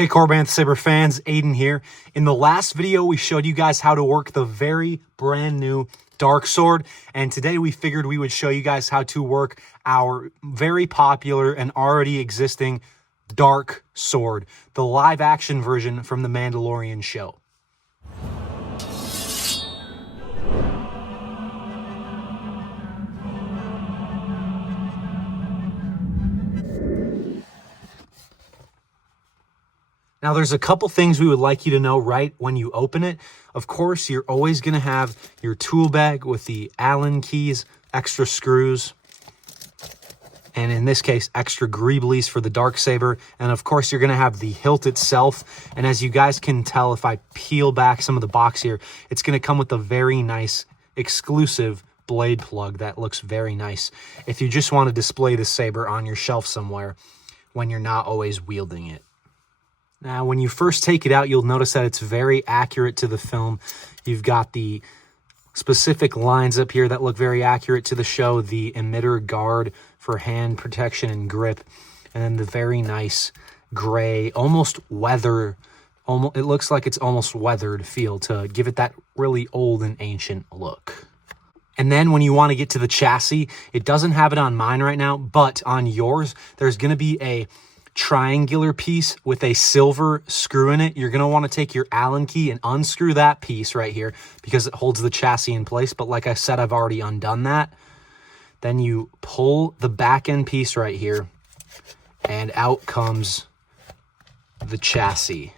Hey Korbanth Saber fans, Aiden here. In the last video, we showed you guys how to work the very brand new dark sword. And today we figured we would show you guys how to work our very popular and already existing dark sword, the live action version from the Mandalorian show. Now, there's a couple things we would like you to know right when you open it. Of course, you're always going to have your tool bag with the Allen keys, extra screws, and in this case, extra greeblies for the dark saber. And of course, you're going to have the hilt itself. And as you guys can tell, if I peel back some of the box here, it's going to come with a very nice exclusive blade plug that looks very nice if you just want to display the saber on your shelf somewhere when you're not always wielding it. Now, when you first take it out, you'll notice that it's very accurate to the film. You've got the specific lines up here that look very accurate to the show, the emitter guard for hand protection and grip, and then the very nice gray, almost weather, it looks like it's almost weathered feel to give it that really old and ancient look. And then when you want to get to the chassis, it doesn't have it on mine right now, but on yours, there's going to be a triangular piece with a silver screw in it. You're going to want to take your Allen key and unscrew that piece right here because it holds the chassis in place. But like I said, I've already undone that. Then you pull the back end piece right here and out comes the chassis.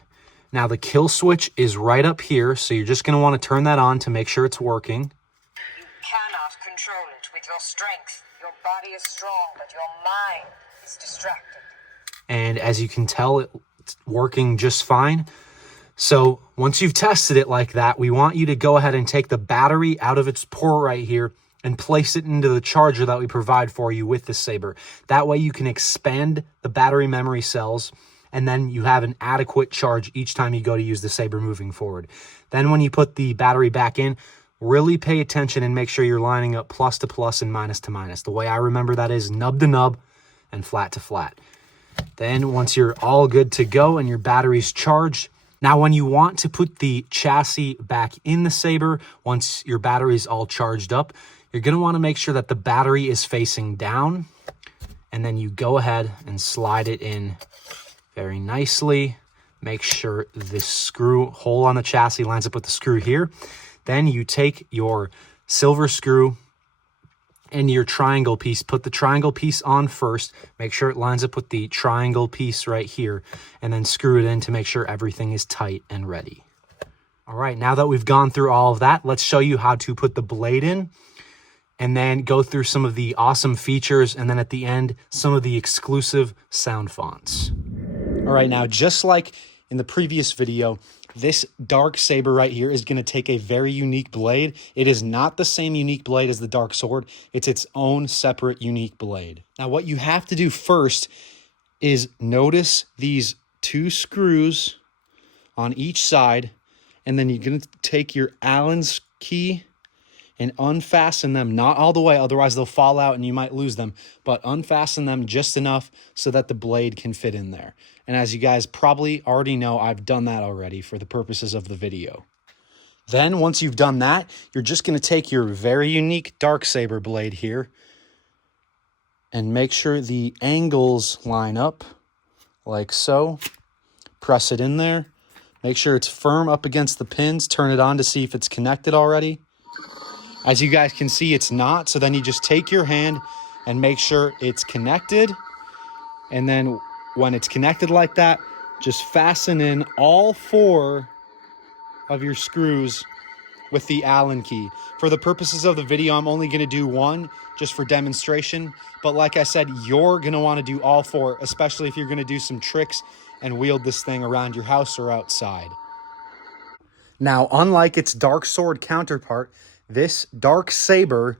Now the kill switch is right up here. So you're just going to want to turn that on to make sure it's working. You cannot control it with your strength. Your body is strong, but your mind is distracted. And as you can tell, it's working just fine. So once you've tested it like that, we want you to go ahead and take the battery out of its port right here and place it into the charger that we provide for you with the Saber. That way you can expand the battery memory cells, and then you have an adequate charge each time you go to use the Saber moving forward. Then when you put the battery back in, really pay attention and make sure you're lining up plus to plus and minus to minus. The way I remember that is nub to nub and flat to flat. Then once you're all good to go and your battery's charged, now when you want to put the chassis back in the Saber, once your battery's all charged up, you're going to want to make sure that the battery is facing down. And then you go ahead and slide it in very nicely. Make sure the screw hole on the chassis lines up with the screw here. Then you take your silver screw and your triangle piece, put the triangle piece on first, make sure it lines up with the triangle piece right here, and then screw it in to make sure everything is tight and ready. All right, now that we've gone through all of that, let's show you how to put the blade in, and then go through some of the awesome features, and then at the end, some of the exclusive sound fonts. All right, now just like in the previous video, this dark saber right here is going to take a very unique blade. It is not the same unique blade as the dark sword. It's its own separate unique blade. Now what you have to do first is notice these two screws on each side, and then you're going to take your Allen's key and unfasten them, not all the way, otherwise they'll fall out and you might lose them, but unfasten them just enough so that the blade can fit in there. And as you guys probably already know, I've done that already for the purposes of the video. Then once you've done that, you're just going to take your very unique dark saber blade here and make sure the angles line up like so. Press it in there. Make sure it's firm up against the pins. Turn it on to see if it's connected already. As you guys can see, it's not. So then you just take your hand and make sure it's connected. And then when it's connected like that, just fasten in all 4 of your screws with the Allen key. For the purposes of the video, I'm only going to do 1 just for demonstration. But like I said, you're going to want to do all 4, especially if you're going to do some tricks and wield this thing around your house or outside. Now, unlike its dark sword counterpart, this dark saber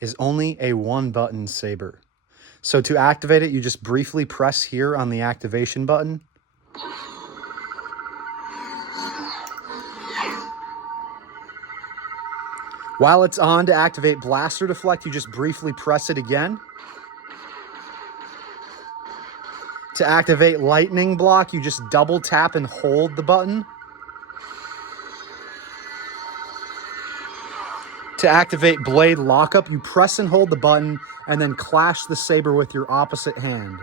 is only a 1-button saber. So to activate it, you just briefly press here on the activation button. While it's on, to activate blaster deflect, you just briefly press it again. To activate lightning block, you just double tap and hold the button. To activate blade lockup, you press and hold the button and then clash the saber with your opposite hand.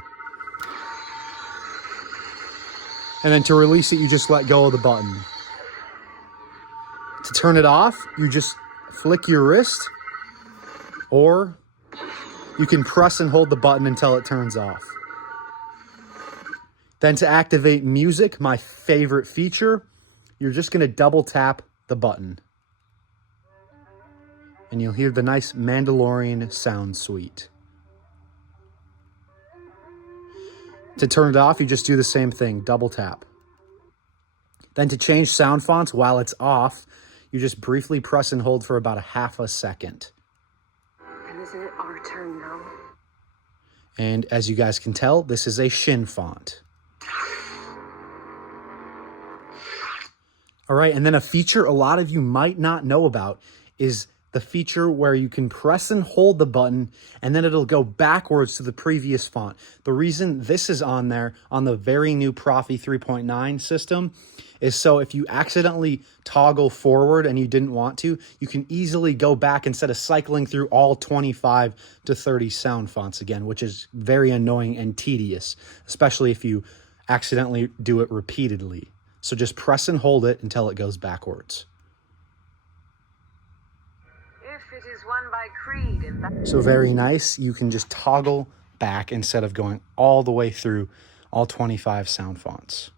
And then to release it, you just let go of the button. To turn it off, you just flick your wrist, or you can press and hold the button until it turns off. Then to activate music, my favorite feature, you're just going to double tap the button. And you'll hear the nice Mandalorian sound suite. To turn it off, you just do the same thing, double tap. Then to change sound fonts while it's off, you just briefly press and hold for about a half a second. And isn't it our turn now? And as you guys can tell, this is a Shin font. All right, and then a feature a lot of you might not know about is the feature where you can press and hold the button and then it'll go backwards to the previous font. The reason this is on there on the very new Proffi 3.9 system is so if you accidentally toggle forward and you didn't want to, you can easily go back instead of cycling through all 25 to 30 sound fonts again, which is very annoying and tedious, especially if you accidentally do it repeatedly. So just press and hold it until it goes backwards. If it is won by creed, So very nice. You can just toggle back instead of going all the way through all 25 sound fonts.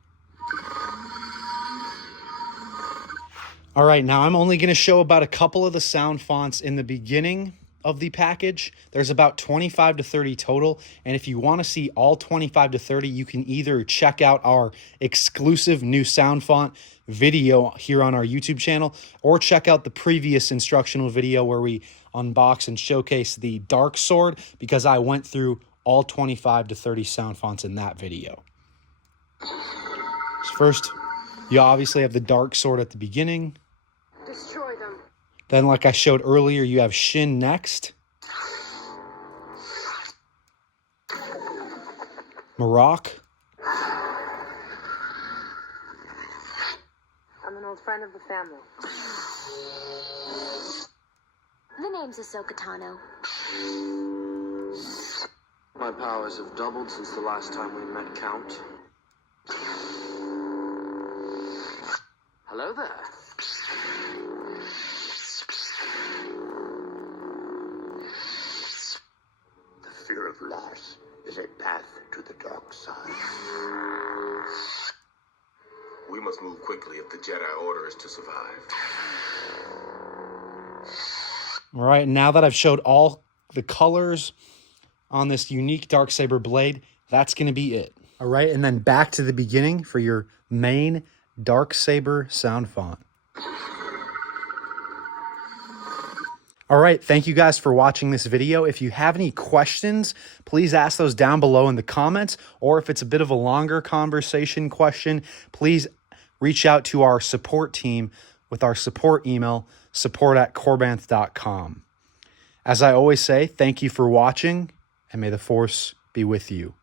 All right, now I'm only going to show about a couple of the sound fonts in the beginning of the package. There's about 25 to 30 total, and if you want to see all 25 to 30, you can either check out our exclusive new sound font video here on our YouTube channel, or check out the previous instructional video where we unbox and showcase the Dark Sword, because I went through all 25 to 30 sound fonts in that video. So first, you obviously have the Dark Sword at the beginning. destroy them. Then, like I showed earlier, you have Shin next. Marok. I'm an old friend of the family. The name's Ahsoka Tano. My powers have doubled since the last time we met, Count. Hello there. The fear of loss is a path to the dark side. We must move quickly if the Jedi Order is to survive. All right, now that I've showed all the colors on this unique Darksaber blade, that's going to be it. All right, and then back to the beginning for your main Darksaber sound font. All right, thank you guys for watching this video. If you have any questions, please ask those down below in the comments, or if it's a bit of a longer conversation question, please reach out to our support team with our support email, support@korbanth.com. As I always say, thank you for watching, and may the Force be with you.